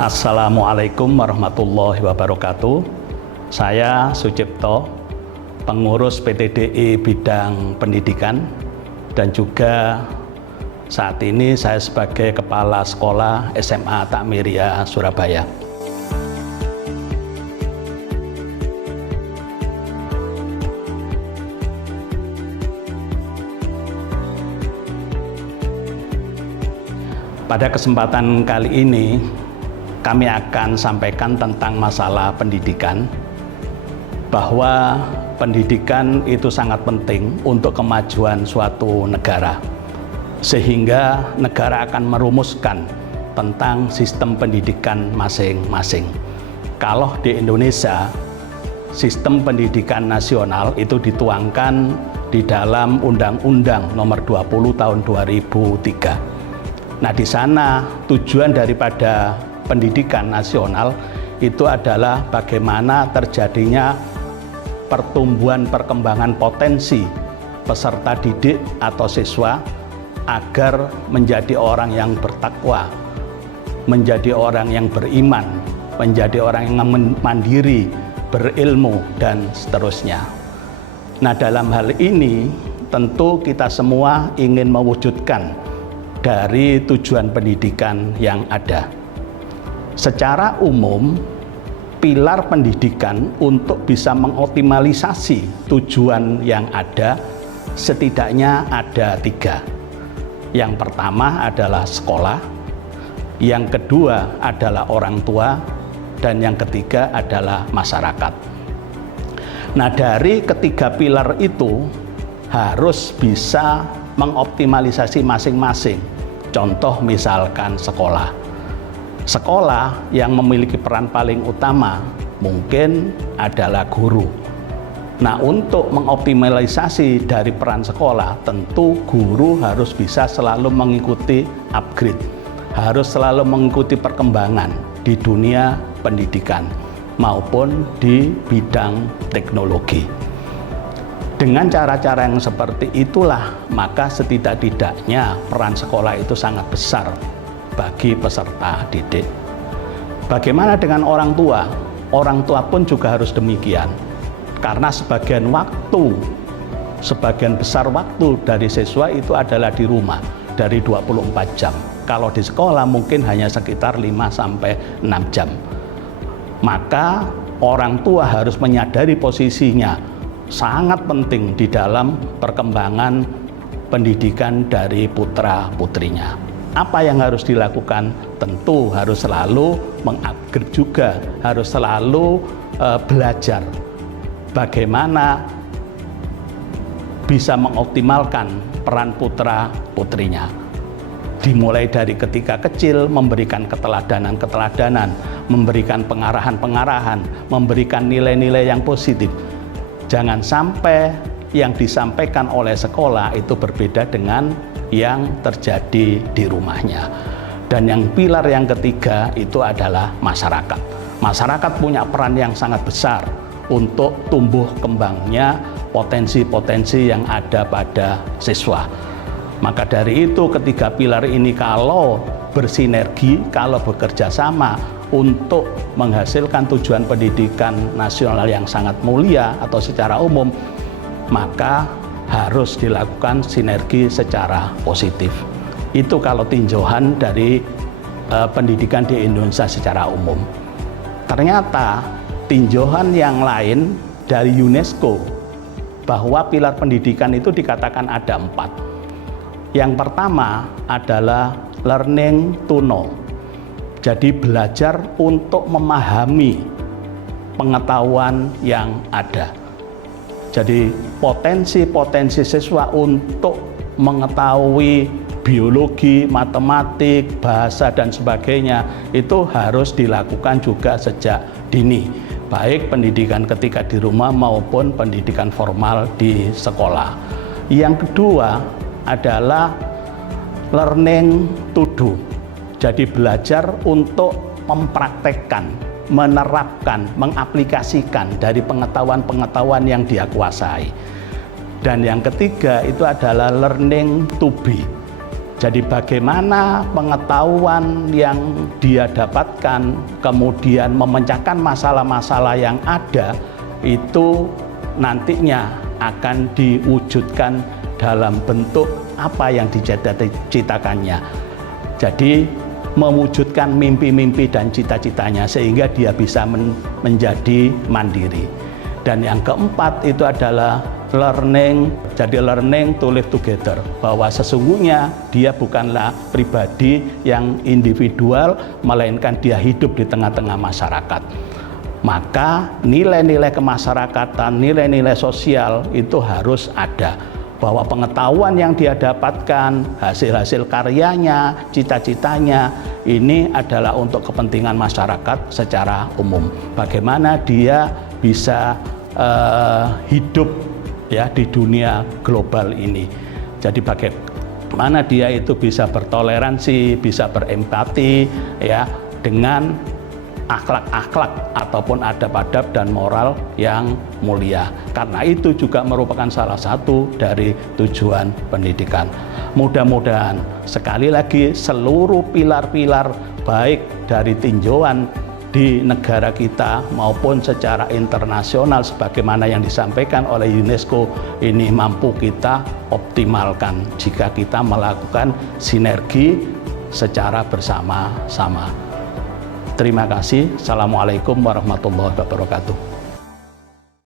Assalamualaikum warahmatullahi wabarakatuh. Saya Sucipto, pengurus PTDI bidang pendidikan, dan juga saat ini saya sebagai Kepala Sekolah SMA Takmiriyah Surabaya. Pada kesempatan kali ini, kami akan sampaikan tentang masalah pendidikan, bahwa pendidikan itu sangat penting untuk kemajuan suatu negara, sehingga negara akan merumuskan tentang sistem pendidikan masing-masing. Kalau di Indonesia, sistem pendidikan nasional itu dituangkan di dalam Undang-Undang Nomor 20 Tahun 2003. Nah, di sana tujuan daripada pendidikan nasional itu adalah bagaimana terjadinya pertumbuhan perkembangan potensi peserta didik atau siswa agar menjadi orang yang bertakwa, menjadi orang yang beriman, menjadi orang yang mandiri, berilmu, dan seterusnya. Nah, dalam hal ini tentu kita semua ingin mewujudkan dari tujuan pendidikan yang ada. Secara umum, pilar pendidikan untuk bisa mengoptimalisasi tujuan yang ada setidaknya ada 3. Yang pertama adalah sekolah, yang kedua adalah orang tua, dan yang ketiga adalah masyarakat. Nah, dari ketiga pilar itu harus bisa mengoptimalisasi masing-masing. Contoh misalkan sekolah. Sekolah yang memiliki peran paling utama mungkin adalah guru. Nah, untuk mengoptimalisasi dari peran sekolah, tentu guru harus bisa selalu mengikuti upgrade, harus selalu mengikuti perkembangan di dunia pendidikan maupun di bidang teknologi. Dengan cara-cara yang seperti itulah, maka setidak-tidaknya peran sekolah itu sangat besar bagi peserta didik. Bagaimana dengan orang tua? Orang tua pun juga harus demikian. Karena sebagian besar waktu dari siswa itu adalah di rumah, dari 24 jam. Kalau di sekolah mungkin hanya sekitar 5-6 jam. Maka orang tua harus menyadari posisinya sangat penting di dalam perkembangan pendidikan dari putra-putrinya. Apa yang harus dilakukan? Tentu harus selalu mengupgrade juga, harus selalu belajar bagaimana bisa mengoptimalkan peran putra-putrinya. Dimulai dari ketika kecil, memberikan keteladanan-keteladanan, memberikan pengarahan-pengarahan, memberikan nilai-nilai yang positif. Jangan sampai yang disampaikan oleh sekolah itu berbeda dengan yang terjadi di rumahnya. Dan yang pilar yang ketiga itu adalah masyarakat. Masyarakat punya peran yang sangat besar untuk tumbuh kembangnya potensi-potensi yang ada pada siswa. Maka dari itu ketiga pilar ini kalau bersinergi, kalau bekerja sama untuk menghasilkan tujuan pendidikan nasional yang sangat mulia atau secara umum, maka harus dilakukan sinergi secara positif. Itu kalau tinjauan dari pendidikan di Indonesia secara umum. Ternyata tinjauan yang lain dari UNESCO bahwa pilar pendidikan itu dikatakan ada 4. Yang pertama adalah learning to know. Jadi belajar untuk memahami pengetahuan yang ada. Jadi potensi-potensi siswa untuk mengetahui biologi, matematik, bahasa, dan sebagainya itu harus dilakukan juga sejak dini. Baik pendidikan ketika di rumah maupun pendidikan formal di sekolah. Yang kedua adalah learning to do. Jadi belajar untuk mempraktekkan, menerapkan, mengaplikasikan dari pengetahuan-pengetahuan yang dia kuasai. Dan yang ketiga itu adalah learning to be. Jadi bagaimana pengetahuan yang dia dapatkan kemudian memecahkan masalah-masalah yang ada itu nantinya akan diwujudkan dalam bentuk apa yang dicita-citakannya. Jadi mewujudkan mimpi-mimpi dan cita-citanya sehingga dia bisa menjadi mandiri. Dan yang keempat itu adalah learning, jadi learning to live together, bahwa sesungguhnya dia bukanlah pribadi yang individual, melainkan dia hidup di tengah-tengah masyarakat. Maka nilai-nilai kemasyarakatan, nilai-nilai sosial itu harus ada, bahwa pengetahuan yang dia dapatkan, hasil-hasil karyanya, cita-citanya, ini adalah untuk kepentingan masyarakat secara umum. Bagaimana dia bisa hidup ya di dunia global ini. Jadi bagaimana dia itu bisa bertoleransi, bisa berempati ya dengan akhlak-akhlak ataupun adab-adab dan moral yang mulia. Karena itu juga merupakan salah satu dari tujuan pendidikan. Mudah-mudahan sekali lagi seluruh pilar-pilar baik dari tinjauan di negara kita maupun secara internasional sebagaimana yang disampaikan oleh UNESCO ini mampu kita optimalkan jika kita melakukan sinergi secara bersama-sama. Terima kasih. Assalamualaikum warahmatullahi wabarakatuh.